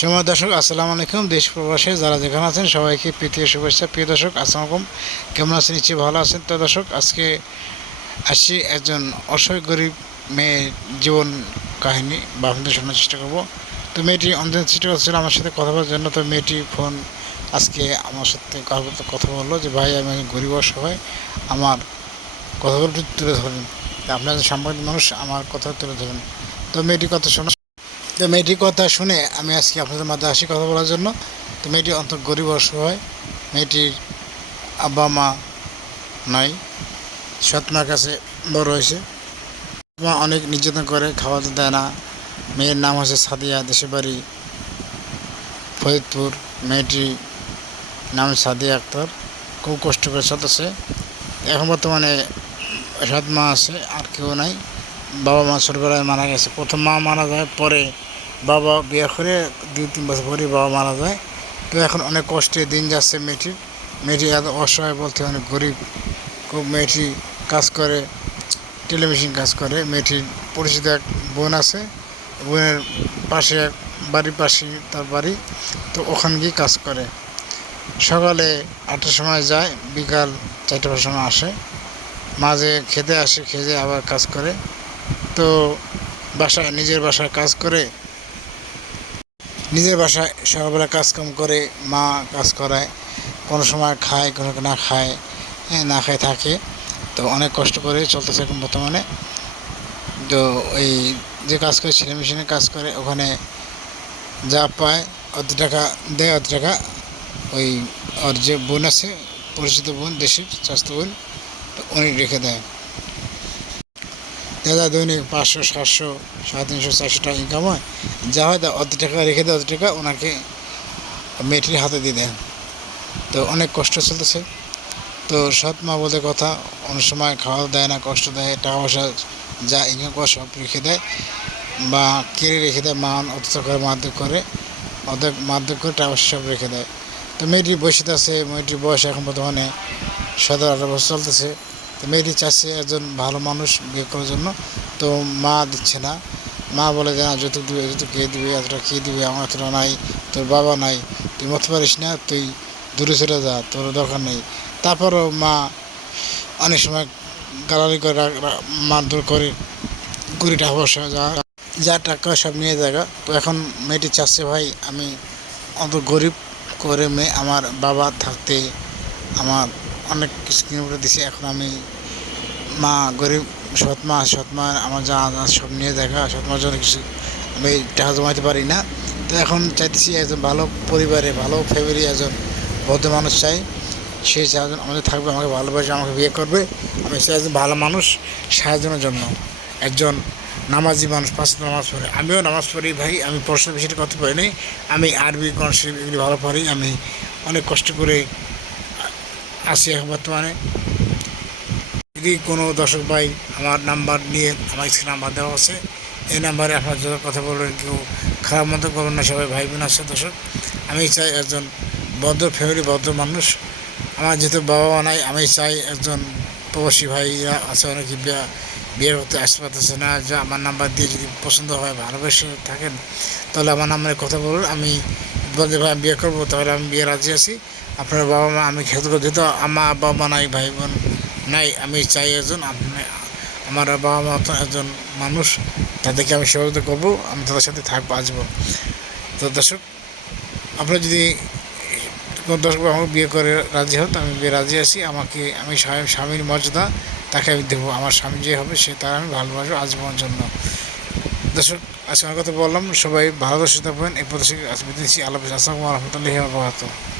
সময় দর্শক, আসসালামু আলাইকুম। দেশ প্রবাসে যারা যেখানে আছেন, সবাইকে প্রীতীয় শুভেচ্ছা। প্রিয় দর্শক, আসসালামু আলাইকুম। কেমন আছেন? নিশ্চয়ই ভালো আছেন। তো দর্শক, আজকে আসছি একজন অসহায় গরিব মেয়ের জীবন কাহিনী বা আপনাদের শোনার চেষ্টা করব। তো মেয়েটি অন্ধের চেষ্টা করছিল আমার সাথে কথা বলার জন্য। তো মেয়েটি ফোন আজকে আমার সাথে কথা বলল যে, ভাই, আমি গরিব অসহায়। আমার কথাগুলো তুলে ধরেন। আপনার সাংবাদিক মানুষ আমার কথা তুলে ধরেন। তো মেয়েটি কথা শোনা তো মেয়েটির কথা শুনে আমি আজকে আপনাদের মাঝে আসি কথা বলার জন্য। তো মেয়েটি অন্ত গরিব অসহায়। মেয়েটির আব্বা মা নাই। সৎ মার কাছে বড় হয়েছে। মা অনেক নির্যাতন করে খাওয়াতে দেয় না। মেয়ের নাম হচ্ছে সাদিয়া, দেশের বাড়ি ফরিদপুর। মেয়েটি নাম সাদিয়া আক্তার। খুব কষ্ট করে চলতেছে। এখন বর্তমানে সৎ মা আছে, আর কেউ নাই। বাবা মা ছোটবেলায় মারা গেছে। প্রথম মা মারা যায়, পরে বাবা বিয়ে করে দুই তিন বছর পরে বাবা মারা যায়। তো এখন অনেক কষ্টে দিন যাচ্ছে মেয়েটির মেয়েটি এত অসহায় বলতে অনেক গরিব। খুব মেয়েটি কাজ করে, টেলিভিশন কাজ করে। মেয়েটির পরিচিত এক বোন আছে। বোনের পাশে এক বাড়ির পাশে তার বাড়ি। তো ওখানে গিয়ে কাজ করে। সকালে আটটার সময় যায়, বিকাল চারটার সময় আসে। মাঝে খেতে আসে খেতে আবার কাজ করে। তো বাসায় নিজের বাসায় কাজ করে, নিজের বাসায় সকালবেলা কাজকাম করে মা কাজ করায়, কোনো সময় খায়, কোনো না খায় হ্যাঁ না খায় থাকে, তো অনেক কষ্ট করে চলতেছে এখন বর্তমানে। তো ওই যে কাজ করে, ছেলে মেশিনে কাজ করে, ওখানে যা পায় অত টাকা দেয় অত টাকা ওই, ওর যে বোন আছে, পরিচিত বোন, দেশের, স্বাস্থ্য বোন উনি রেখে দেয়। দাদা দৈনিক পাঁচশো, সাতশো, সাড়ে তিনশো, চারশো টাকা ইনকাম হয়। যা হয় অত টাকা রেখে দেয় অত টাকা ওনাকে মেয়েটির হাতে দিয়ে দেন তো অনেক কষ্ট চলতেছে। তো সৎ মা বলতে কথা, অনেক সময় খাওয়া দেয় না, কষ্ট দেয়, টাকা পয়সা যা ইনকাম করে সব রেখে দেয় বা কেড়ে রেখে দেয়, মান অথচ করে মারধর করে, অর্ধেক মারধর করে টাকা পয়সা সব রেখে দেয়। তো মেয়েটির বয়সিত আছে, মেয়েটির বয়স এখন বর্তমানে সতেরো আঠারো বছর চলতেছে। তো মেয়েটি চাচ্ছে একজন ভালো মানুষ বিয়ে করার জন্য। তো মা দিচ্ছে না। মা বলে যে, না যৌতুক দিবে যৌতুক কে দিবে, এতটা কে দিবে, আমার এতটা নাই, তোর বাবা নাই, তুই মরতে পারিস না, তুই দূরে সরে যা, তোর দরকার নেই। তারপরও মা অনেক সময় গালালি করে মারধর করে, কুড়ি টাকা পয়সা যা যা টাকা সব নিয়ে জায়গা তো এখন মেয়েটি চাচ্ছে ভাই, আমি অত গরিব করে মেয়ে, আমার বাবা থাকতে আমার অনেক কিছু কিনে করে দিছে, এখন আমি মা গরিব সৎ মা সৎ আমার যা সব নিয়ে দেখা সৎ মার জন্য কিছু আমি টাকা জমাতে পারি না। তো এখন চাইতেছি একজন ভালো পরিবারে, ভালো ফ্যামিলি একজন ভদ্র মানুষ চাই, সে চারজন আমাদের থাকবে, আমাকে ভালোবাসে আমাকে বিয়ে করবে। আমি চাই একজন ভালো মানুষ সাহায্যের জন্য, একজন নামাজি মানুষ, পাঁচ নামাজ পড়ে। আমিও নামাজ পড়ি ভাই, আমি পড়াশোনার বিষয়টা করতে পারি নাই। আমি আরবি, কোরআন এগুলি ভালো পারি আমি অনেক কষ্ট করে আছি এখন বর্তমানে। যদি কোনো দর্শক ভাই আমার নাম্বার নিয়ে আমার স্ক্রিন নাম্বার দেওয়া আছে, এই নাম্বারে আপনার যত কথা বলবেন, কেউ খারাপ মতো করবেন না, সবাই ভাই বোন আছে, দর্শক। আমি চাই একজন ভদ্র ফ্যামিলি ভদ্র মানুষ। আমার যেহেতু বাবা মা নাই, আমি চাই একজন প্রবাসী ভাইরা আছে অনেক বিয়া বিয়ের হতে আসতে পারতেছে না। যে আমার নাম্বার দিয়ে যদি পছন্দ হয়, ভালোবেসে থাকেন, তাহলে আমার নাম্বারে কথা বলুন। আমি বলতে ভাই বিয়ে করব, তাহলে আমি বিয়ে রাজি আছি। আপনার বাবা মা আমি খেতে করতে তো আমার বাবা মা নাই, ভাই বোন নাই, আমি চাই একজন, আপনি আমার বাবা মা একজন মানুষ, তাদেরকে আমি সহযোগিতা করব, আমি তাদের সাথে থাকব আসব তো দর্শক, আপনারা যদি দর্শক আমাকে বিয়ে করে রাজি হন, আমি বিয়ে রাজি আছি। আমাকে, আমি স্বামী- স্বামীর মর্যাদা, তাকে আমি দেবো। আমার স্বামী যে হবে, সে তার আমি ভালোবাসবো আজীবনের জন্য। দর্শক, আজকে আমার কথা বললাম। সবাই ভালো দর্শক থাকবেন। এই প্রদর্শক আজ বিদেশি আল্লাহ আসসালামু রহমতুল্লাহ